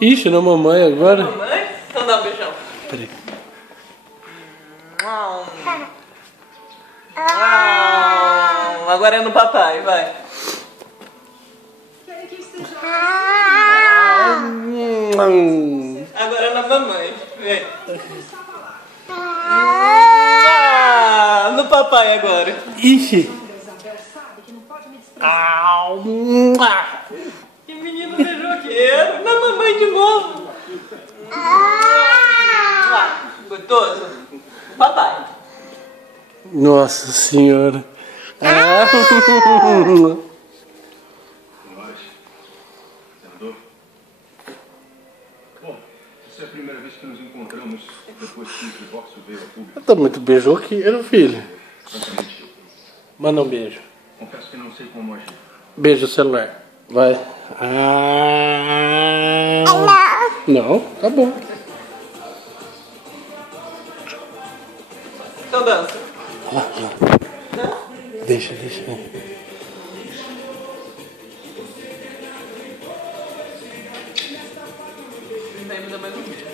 Ixi, na mamãe agora. Mamãe? Então dá um beijão. Peraí. Agora é no papai, vai. Agora é na mamãe. Vem. No papai agora. Ixi. Que menino beijoqueiro. Na mamãe de novo. Gostoso. Papai. Nossa senhora. Bom, essa é a primeira vez que nos encontramos depois que o divórcio veio a público. Tá muito beijoqueiro, filho. Manda um beijo. Confesso que não sei como agir. Beijo o celular. Vai. Não, tá bom. Então dança. Deixa. Vem me dar mais um beijo.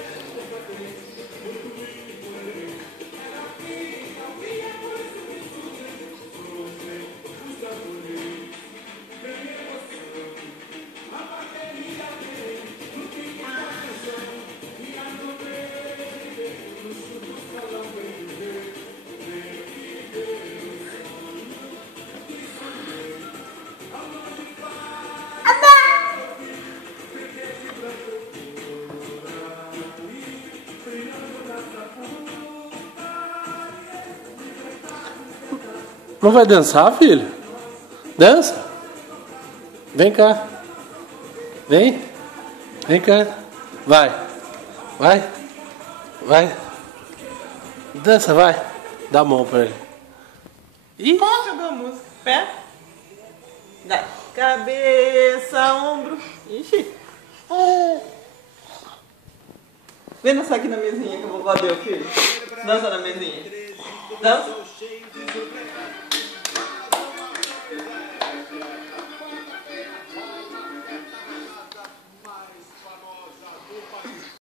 Não vai dançar, filho? Dança? Vem cá. Vem. Vem cá. Vai. Dança, vai. Dá a mão pra ele. Ih. Cadê a música? Pé. Dá. Cabeça, ombro. Ixi. Vem dançar aqui na mesinha que eu vou bater o filho. Dança na mesinha. Dança.